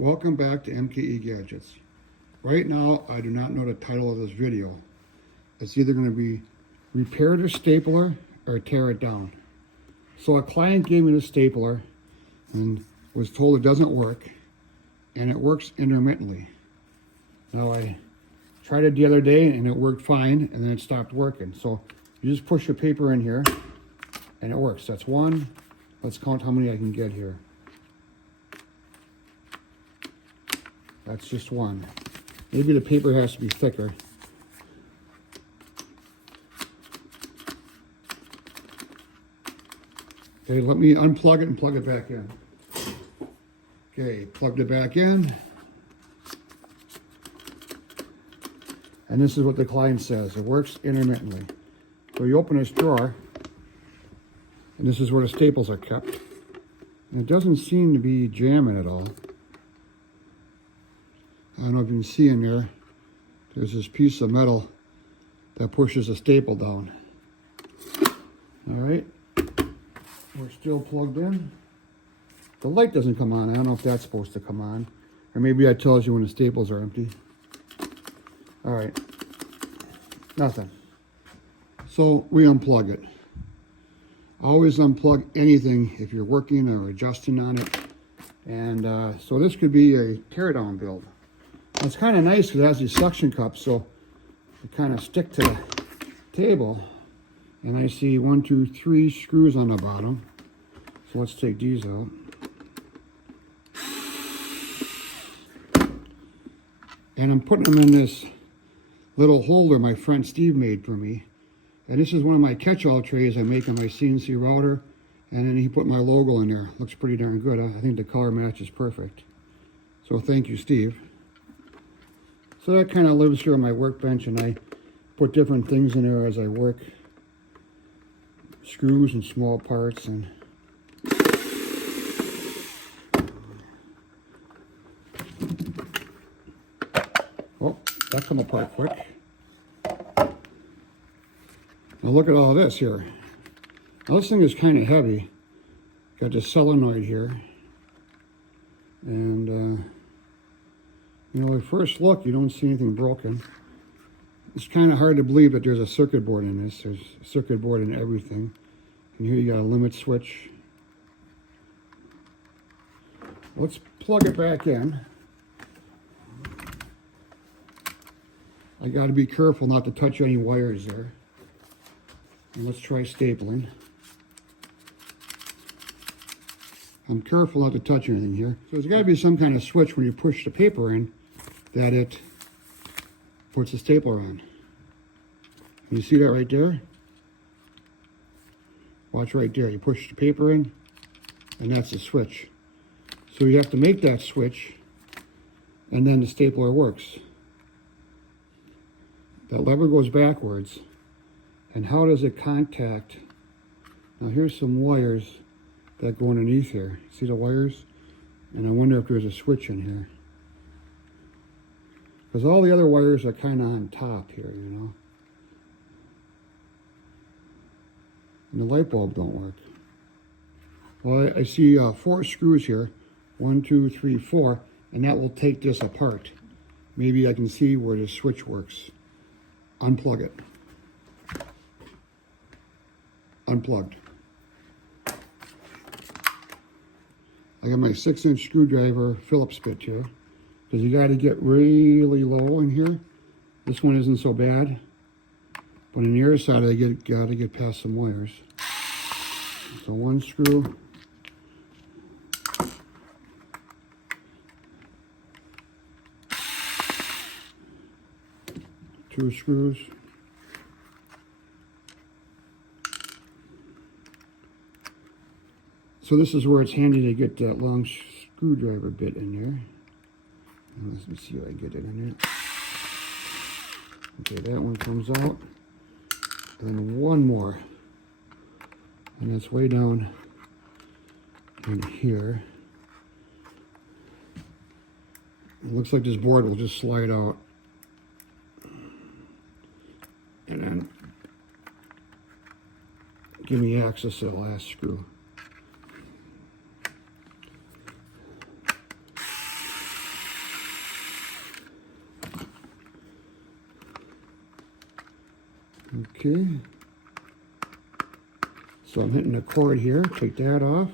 Welcome back to MKE Gadgets. Right now, I do not know the title of this video. It's either going to be repair the stapler or tear it down. So a client gave me the stapler and was told it doesn't work, and it works intermittently. Now I tried it the other day and it worked fine, and then it stopped working. So you just push the paper in here and it works. That's one. Let's count how many I can get here. That's just one. Maybe the paper has to be thicker. Okay, let me unplug it and plug it back in. Okay, plugged it back in. And this is what the client says. It works intermittently. So you open this drawer, and this is where the staples are kept. And it doesn't seem to be jamming at all. I don't know if you can see in there, there's this piece of metal that pushes a staple down. All right, we're still plugged in. The light doesn't come on. I don't know if that's supposed to come on. Or maybe that tells you when the staples are empty. All right, nothing. So we unplug it. Always unplug anything if you're working or adjusting on it. And so this could be a teardown build. It's kind of nice because it has these suction cups, so they kind of stick to the table. And I see 1, 2, 3 screws on the bottom. So let's take these out. And I'm putting them in this little holder my friend Steve made for me. And this is one of my catch-all trays I make on my CNC router. And then he put my logo in there. Looks pretty darn good. I think the color match is perfect. So thank you, Steve. So that kind of lives here on my workbench, and I put different things in there as I work. Screws and small parts. And oh, that come apart quick. Now look at all this here. Now this thing is kind of heavy. Got this solenoid here. And you know, at first look, you don't see anything broken. It's kind of hard to believe that there's a circuit board in this. There's a circuit board in everything. And here you got a limit switch. Let's plug it back in. I got to be careful not to touch any wires there. And let's try stapling. I'm careful not to touch anything here. So there's got to be some kind of switch when you push the paper in that it puts the stapler on. You see that right there? Watch right there. You push the paper in, and that's the switch. So you have to make that switch, and then the stapler works. That lever goes backwards. And how does it contact? Now here's some wires that go underneath here. See the wires? And I wonder if there's a switch in here. Because all the other wires are kind of on top here, you know. And the light bulb don't work. Well, I see 4 screws here. 1, 2, 3, 4. And that will take this apart. Maybe I can see where the switch works. Unplug it. Unplugged. I got my 6-inch screwdriver Phillips bit here, because you got to get really low in here. This one isn't so bad, but on the other side I got to get past some wires. So 1 screw, two screws. So this is where it's handy to get that long screwdriver bit in there. Let me see if I get it in there. Okay, that one comes out. And then 1 more. And it's way down in here. It looks like this board will just slide out. And then give me access to the last screw. Okay. So I'm hitting the cord here. Take that off.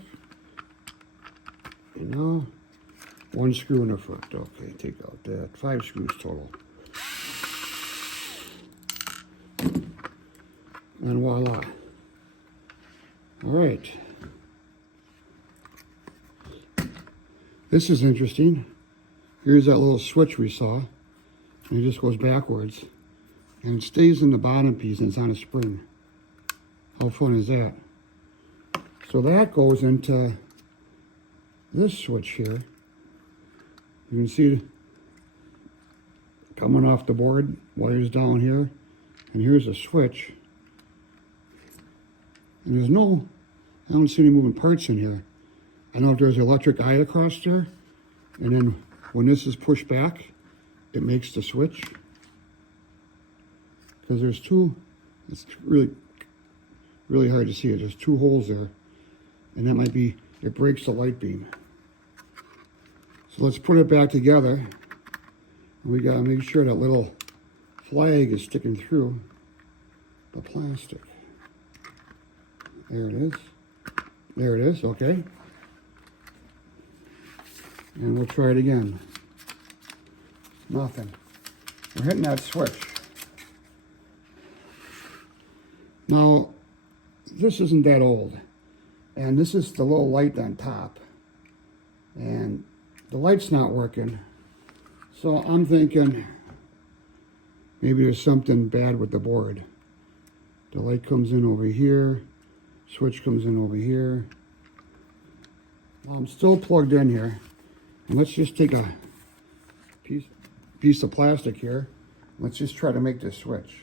You know, 1 screw in the front. Okay, take out that. 5 screws total. And voila. All right. This is interesting. Here's that little switch we saw. And it just goes backwards. And it stays in the bottom piece and it's on a spring. How fun is that? So that goes into this switch here. You can see coming off the board, wires down here. And here's a switch. And there's no, I don't see any moving parts in here. I know if there's an electric eye across there, and then when this is pushed back, it makes the switch. Because there's two, it's really hard to see it. There's 2 holes there, and that might be, it breaks the light beam. So let's put it back together. And we gotta make sure that little flag is sticking through the plastic. There it is. There it is, okay. And we'll try it again. Nothing. We're hitting that switch. Now, this isn't that old. And this is the little light on top. And the light's not working. So I'm thinking maybe there's something bad with the board. The light comes in over here. Switch comes in over here. Well, I'm still plugged in here. And let's just take a piece of plastic here. Let's just try to make this switch.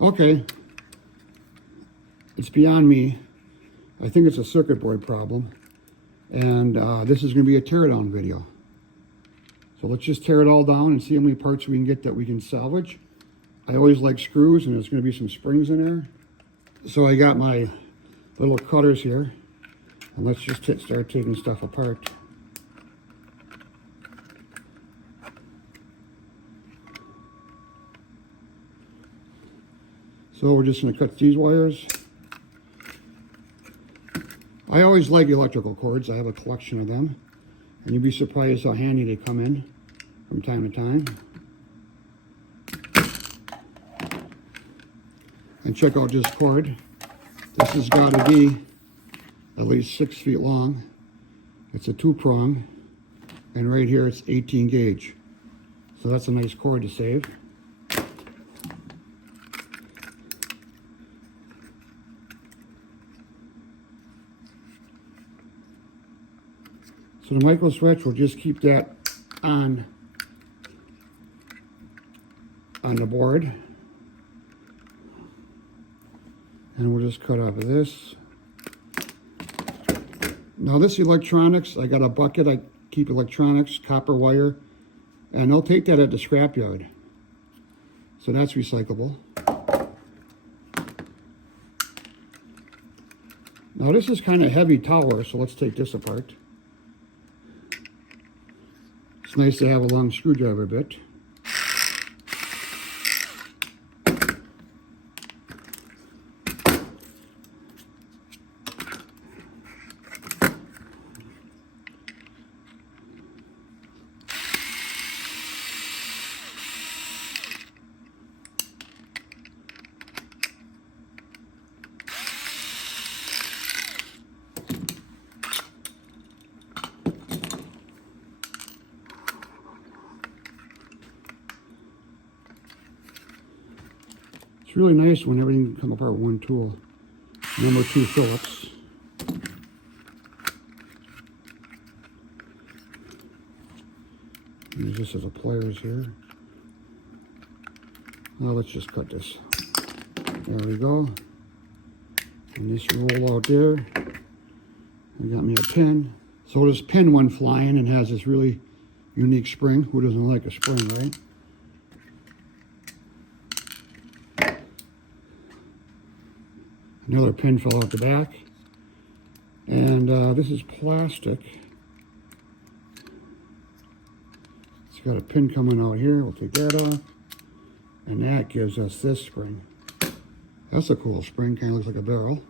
Okay. It's beyond me. I think it's a circuit board problem. And this is going to be a teardown video. So let's just tear it all down and see how many parts we can get that we can salvage. I always like screws, and there's going to be some springs in there. So I got my little cutters here. And let's just start taking stuff apart. So we're just going to cut these wires. I always like electrical cords. I have a collection of them. And you'd be surprised how handy they come in from time to time. And check out this cord. This has got to be at least 6 feet long. It's a 2-prong. And right here it's 18 gauge. So that's a nice cord to save. So the micro switch will just keep that on the board. And we'll just cut off of this. Now this electronics, I got a bucket, I keep electronics, copper wire, and they'll take that at the scrapyard. So that's recyclable. Now this is kind of heavy tower, so let's take this apart. It's nice to have a long screwdriver bit. It's really nice when everything can come apart with one tool. Number 2 Phillips. Use this as a pliers here. Now let's just cut this. There we go. And this roll out there. We got me a pin. So this pin went flying and has this really unique spring. Who doesn't like a spring, right? Another pin fell out the back. And this is plastic. It's got a pin coming out here. We'll take that off. And that gives us this spring. That's a cool spring, kind of looks like a barrel.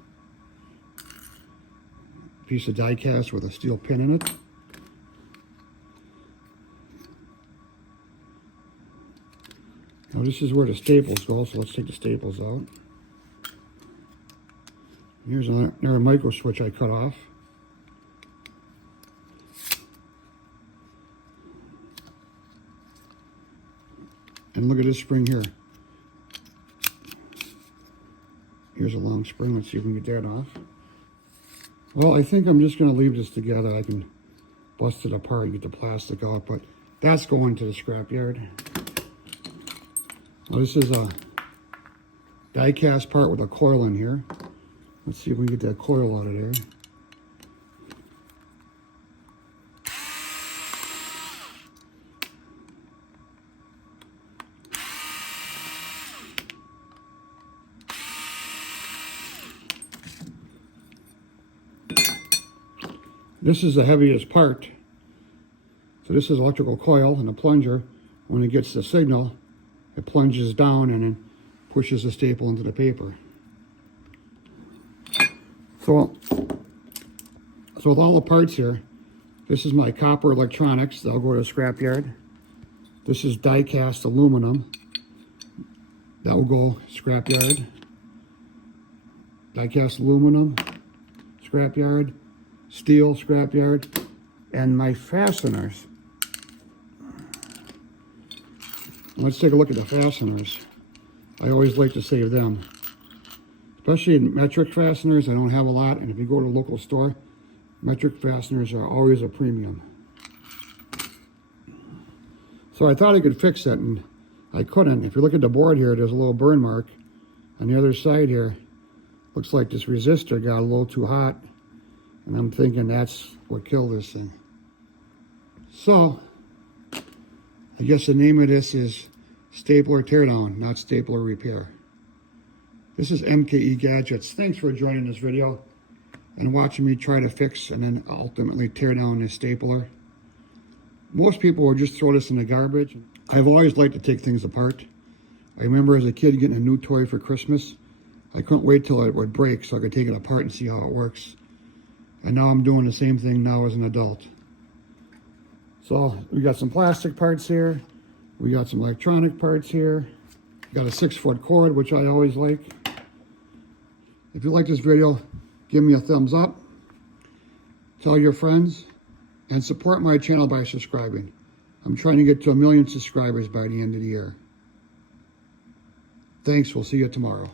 Piece of die cast with a steel pin in it. Now this is where the staples go, so let's take the staples out. Here's another micro switch I cut off. And look at this spring here. Here's a long spring. Let's see if we can get that off. Well, I think I'm just going to leave this together. I can bust it apart and get the plastic out, but that's going to the scrapyard. Well, this is a die cast part with a coil in here. Let's see if we can get that coil out of there. This is the heaviest part. So this is electrical coil and a plunger. When it gets the signal, it plunges down and then pushes the staple into the paper. So with all the parts here, this is my copper electronics. They'll go to the scrapyard. This is die cast aluminum. That will go scrapyard. Die cast aluminum, scrapyard. Steel, scrapyard. And my fasteners. Let's take a look at the fasteners. I always like to save them. Especially in metric fasteners, I don't have a lot. And if you go to a local store, metric fasteners are always a premium. So I thought I could fix it, and I couldn't. If you look at the board here, there's a little burn mark. On the other side here, looks like this resistor got a little too hot. And I'm thinking that's what killed this thing. So, I guess the name of this is stapler teardown, not stapler repair. This is MKE Gadgets. Thanks for joining this video and watching me try to fix and then ultimately tear down this stapler. Most people will just throw this in the garbage. I've always liked to take things apart. I remember as a kid getting a new toy for Christmas. I couldn't wait till it would break so I could take it apart and see how it works. And now I'm doing the same thing now as an adult. So we got some plastic parts here. We got some electronic parts here. Got a 6-foot cord, which I always like. If you like this video, give me a thumbs up. Tell your friends. And support my channel by subscribing. I'm trying to get to 1 million subscribers by the end of the year. Thanks. We'll see you tomorrow.